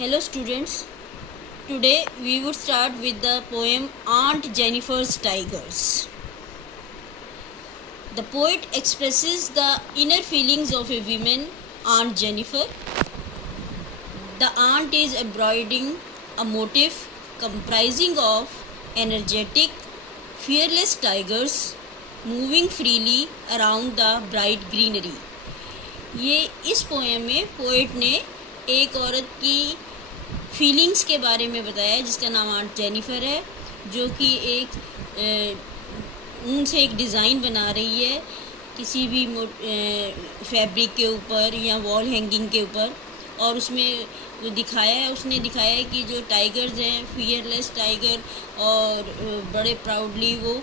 Hello students, today we would start with the poem Aunt Jennifer's Tigers. The poet expresses the inner feelings of a woman, Aunt Jennifer. The aunt is embroidering a motif comprising of energetic, fearless tigers moving freely around the bright greenery. ये इस poem में poet ने एक औरत की feelings के बारे में बताया है जिसका नाम आंट जेनिफर है, जो कि एक ऊन से एक डिज़ाइन बना रही है किसी भी फैब्रिक के ऊपर या वॉल हैंगिंग के ऊपर, और उसमें उसने दिखाया है कि जो टाइगर्स हैं, फियरलेस टाइगर, और बड़े प्राउडली वो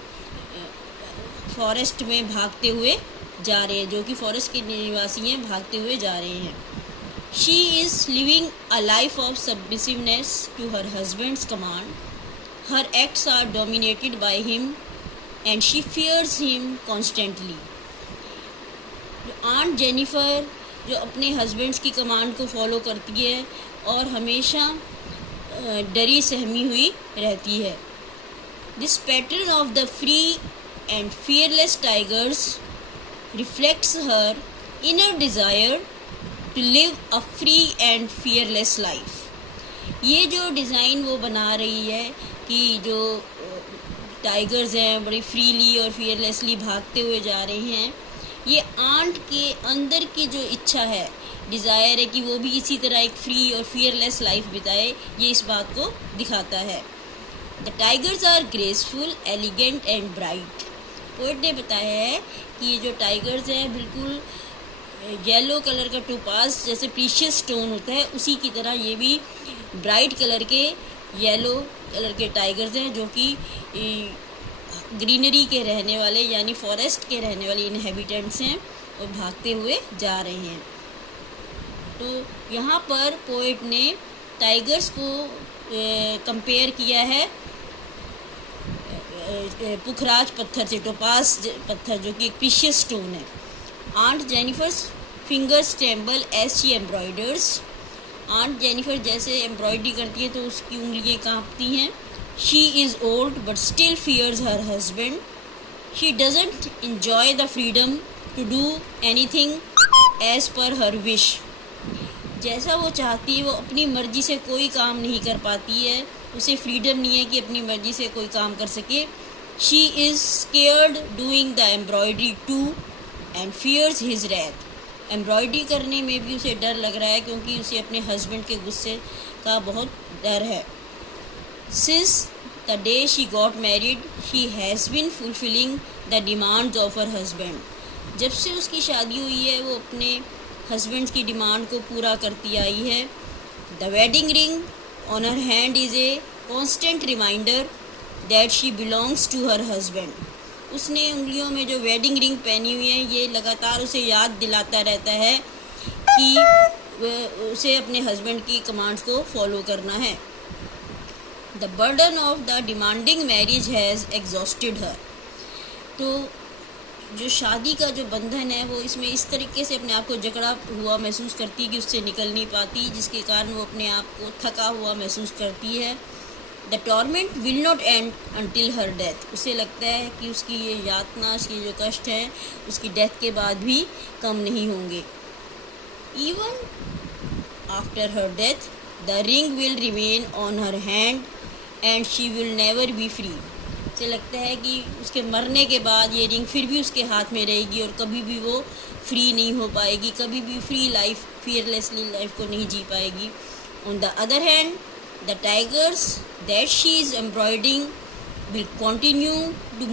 फॉरेस्ट में भागते हुए जा रहे हैं, जो कि फॉरेस्ट के निवासी हैं, भागते हुए जा रहे हैं. She is living a life of submissiveness to her husband's command. Her acts are dominated by him and she fears him constantly. Aunt Jennifer जो अपने हस्बैंड्स की कमांड को फॉलो करती है और हमेशा डरी सहमी हुई रहती है. This pattern of the free and fearless tigers reflects her inner desire to live a free and fearless life. ये जो डिज़ाइन वो बना रही है कि जो टाइगर्स हैं बड़ी फ्रीली और फियरलेसली भागते हुए जा रहे हैं, ये आंट के अंदर की जो इच्छा है, डिज़ायर है कि वो भी इसी तरह एक फ्री और फियरलेस लाइफ बिताए, ये इस बात को दिखाता है. The tigers are graceful, elegant and bright. Poet ने बताया है कि ये जो टाइगर्स हैं बिल्कुल येलो कलर का टोपाज जैसे प्रीशियस स्टोन होता है, उसी की तरह ये भी ब्राइट कलर के येलो कलर के टाइगर्स हैं, जो कि ग्रीनरी के रहने वाले यानी फॉरेस्ट के रहने वाले इनहेबिटेंट्स हैं और भागते हुए जा रहे हैं. तो यहाँ पर पोएट ने टाइगर्स को कंपेयर किया है पुखराज पत्थर से, टोपाज पत्थर, जो कि एक प्रीशियस स्टोन है. Aunt Jennifer's fingers tremble as she embroiders. Aunt Jennifer जैसे एम्ब्रॉयडरी करती है तो उसकी उंगलियां कांपती हैं. She is old but still fears her husband. She doesn't enjoy the freedom to do anything as per her wish. जैसा वो चाहती है वो अपनी मर्जी से कोई काम नहीं कर पाती है, उसे फ्रीडम नहीं है कि अपनी मर्जी से कोई काम कर सके. She is scared doing the embroidery too and fears his wrath. Embroidery करने में भी उसे डर लग रहा है क्योंकि उसे अपने हस्बैंड के गुस्से का बहुत डर है. Since the day she got married she has been fulfilling the demands of her husband. जब से उसकी शादी हुई है वो अपने हस्बैंड की डिमांड को पूरा करती आई है. The wedding ring on her hand is a constant reminder that she belongs to her husband. उसने उंगलियों में जो वेडिंग रिंग पहनी हुई है ये लगातार उसे याद दिलाता रहता है कि उसे अपने हस्बैंड की कमांड्स को फॉलो करना है. The burden of the demanding marriage has exhausted her. तो जो शादी का जो बंधन है वो इसमें इस तरीके से अपने आप को जकड़ा हुआ महसूस करती है कि उससे निकल नहीं पाती, जिसके कारण वो अपने आप को थका हुआ महसूस करती है. The torment will not and until her death. उसे लगता है कि उसकी ये यातना, उसकी जो कष्ट हैं, उसकी डेथ के बाद भी कम नहीं होंगे. Even after her death the ring will remain on her hand and she will never be free. उसे लगता है कि उसके मरने के बाद ये रिंग फिर भी उसके हाथ में रहेगी और कभी भी वो फ्री नहीं हो पाएगी, कभी भी फ्री लाइफ, फियरलेसली लाइफ को नहीं जी पाएगी. On the other hand the tigers that she is embroidering will continue to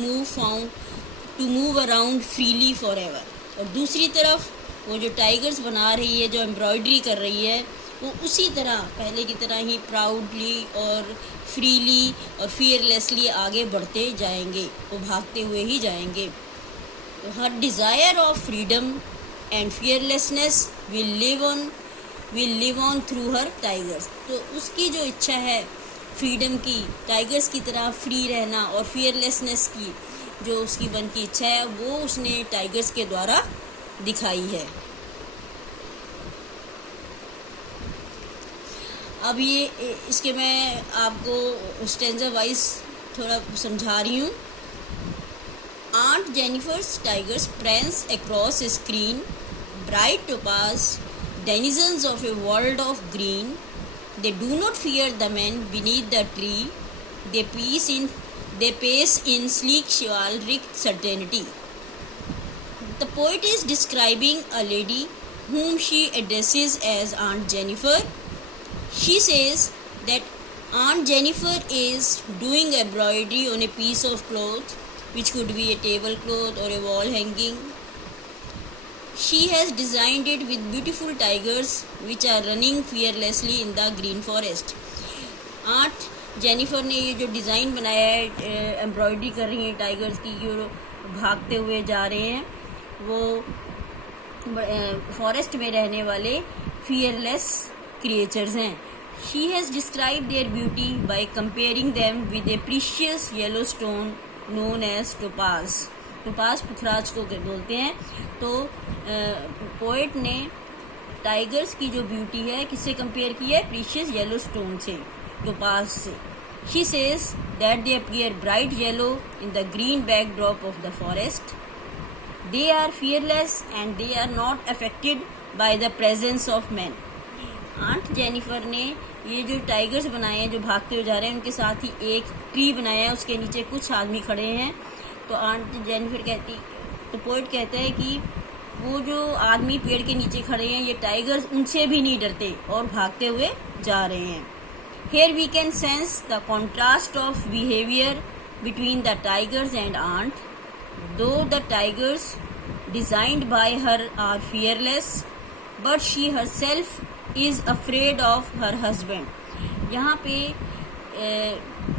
move around freely forever. और दूसरी तरफ वो जो टाइगर्स बना रही है, जो एम्ब्रॉयडरी कर रही है, वो उसी तरह पहले की तरह ही प्राउडली और फ्रीली और फियरलेसली आगे बढ़ते जाएंगे, वो भागते हुए ही जाएंगे. तो her desire of freedom and fearlessness will live on through her tigers. तो उसकी जो इच्छा है फ्रीडम की, टाइगर्स की तरह फ्री रहना और फियरलेसनेस की जो उसकी मन की इच्छा है वो उसने टाइगर्स के द्वारा दिखाई है. अब ये इसके मैं आपको स्टेंजा वाइज थोड़ा समझा रही हूँ. Aunt Jennifer's tigers prance across a screen, bright topaz, denizens of a world of green. They do not fear the men beneath the tree. They pace in sleek chivalric certainty. The poet is describing a lady whom she addresses as Aunt Jennifer. She says that Aunt Jennifer is doing embroidery on a piece of cloth, which could be a tablecloth or a wall hanging. She has designed it with beautiful tigers which are running fearlessly in the green forest. Aunt Jennifer ने ये जो design बनाया है, embroidery कर रही हैं tigers की, जो भागते हुए जा रहे हैं, वो फॉरेस्ट में रहने वाले फियरलेस क्रिएचर्स हैं. She has describe their beauty by comparing them with a precious yellow stone known as topaz. Topaz पुखराज को बोलते हैं. तो पोएट ने टाइगर्स की जो ब्यूटी है किससे कंपेयर की है? प्रीशियस येलो स्टोन से, टोपाज से. She says that they appear bright yellow in the green backdrop of the forest. They are fearless and they are not affected by the presence of man. Aunt Jennifer ने ये जो tigers बनाए हैं जो भागते हुए जा रहे हैं, उनके साथ ही एक ट्री बनाया है, उसके नीचे कुछ आदमी खड़े हैं. तो आंट जेनिफर तो पोएट कहता है कि वो जो आदमी पेड़ के नीचे खड़े हैं, ये टाइगर्स उनसे भी नहीं डरते और भागते हुए जा रहे हैं. Here we can sense the contrast of behavior between the tigers and aunt. Though the tigers designed by her are fearless, but she herself is afraid of her husband. यहाँ पे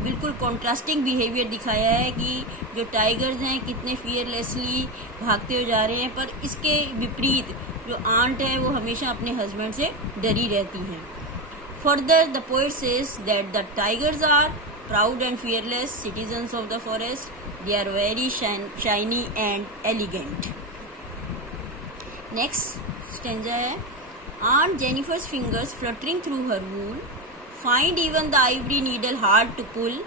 बिल्कुल कॉन्ट्रास्टिंग बिहेवियर दिखाया है कि जो tigers हैं कितने fearlessly भागते हुए जा रहे हैं, पर इसके विपरीत जो आंट है वो हमेशा अपने हस्बैंड से डरी रहती हैं. Further, the poet says that the tigers are proud and fearless citizens of the forest. They are very shiny and elegant. Next stanza है, Aunt Jennifer's fingers fluttering through her wool find even the ivory needle hard to pull.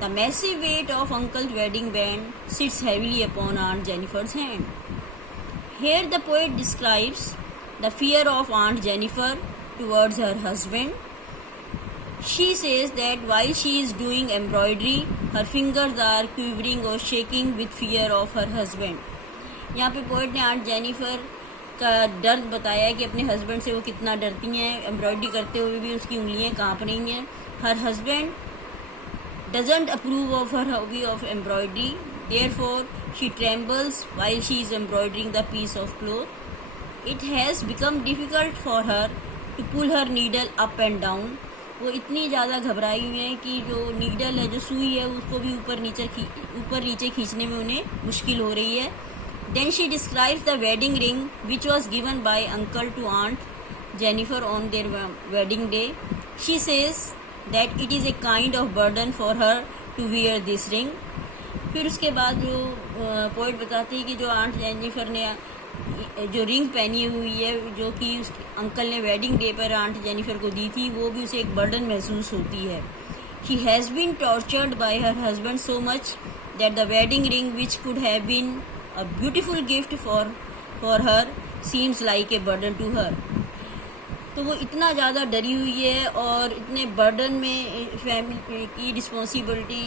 The massive weight of Uncle's wedding band sits heavily upon Aunt Jennifer's hand. Here the poet describes the fear of Aunt Jennifer towards her husband. She says that while she is doing embroidery, her fingers are quivering or shaking with fear of her husband. यहाँ पे poet ने aunt Jennifer का दर्द बताया है कि अपने husband से वो कितना डरती हैं. एम्ब्रॉयडरी करते हुए भी उसकी उंगलियां कांप रही हैं. Her husband doesn't approve of her hobby of embroidery. Therefore, she trembles while she is embroidering the piece of cloth. It has become difficult for her to pull her needle up and down. वो इतनी ज़्यादा घबराई हुई हैं कि जो needle है, जो सुई है, उसको भी ऊपर नीचे खींचने में उन्हें मुश्किल हो रही है. Then she describes the wedding ring which was given by uncle to Aunt Jennifer on their wedding day. She says that it is a kind of burden for her to wear this ring. फिर उसके बाद जो poet बताती है कि जो aunt Jennifer ने जो रिंग पहनी हुई है, जो कि उसके अंकल ने वेडिंग डे पर आंट जेनिफर को दी थी, वो भी उसे एक बर्डन महसूस होती है. She has been tortured by her husband so much that the wedding ring, which could have been a beautiful gift for her, seems like a burden to her. तो वो इतना ज़्यादा डरी हुई है और इतने बर्डन में फैमिली की रिस्पॉन्सिबिलिटी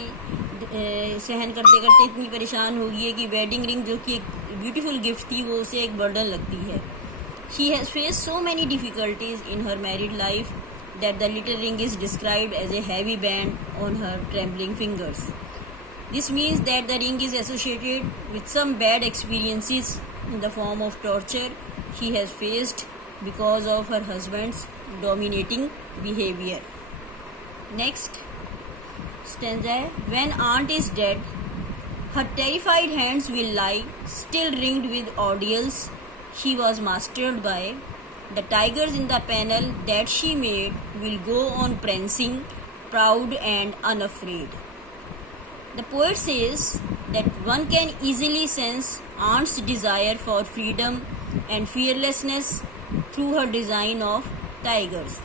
सहन करते करते इतनी परेशान हो गई है कि वेडिंग रिंग जो कि एक ब्यूटीफुल गिफ्ट थी वो उसे एक बर्डन लगती है. She has faced so many difficulties in her married life that the little ring is described as a heavy band on her trembling fingers. This means that the ring is associated with some bad experiences in the form of torture she has faced because of her husband's dominating behavior. Next stanza, when aunt is dead, her terrified hands will lie, still ringed with ordeals she was mastered by. The tigers in the panel that she made will go on prancing, proud and unafraid. The poet says that one can easily sense aunt's desire for freedom and fearlessness through her design of tigers.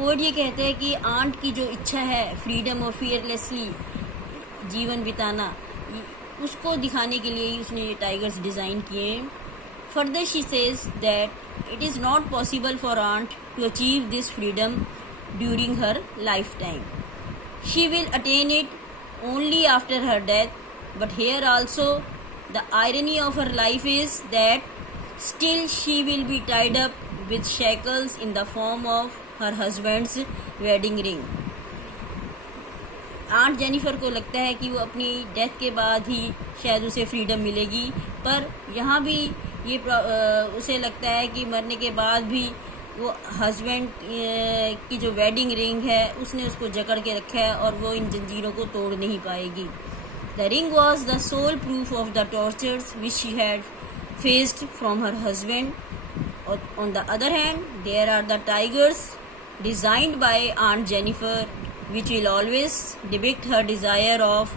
Poet ये कहते हैं कि aunt की जो इच्छा है freedom और fearlessly जीवन बिताना, उसको दिखाने के लिए ही उसने ये टाइगर्स डिज़ाइन किए। Further she says that it is not possible for aunt to achieve this freedom during her life time. She will attain it only after her death, but here also the irony of her life is that still she will be tied up with shackles in the form of her husband's wedding ring. Aunt Jennifer को लगता है कि वो अपनी death के बाद ही शायद उसे फ्रीडम मिलेगी, पर यहाँ भी ये उसे लगता है कि मरने के बाद भी वो हस्बैंड की जो वेडिंग रिंग है उसने उसको जकड़ के रखा है और वो इन जंजीरों को तोड़ नहीं पाएगी। The ring was the sole proof of the tortures which she had faced from her husband. On the other hand there are the tigers designed by aunt Jennifer which will always depict her desire of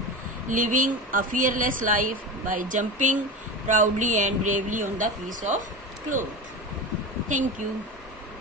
living a fearless life by jumping proudly and bravely on the piece of cloth. Thank you.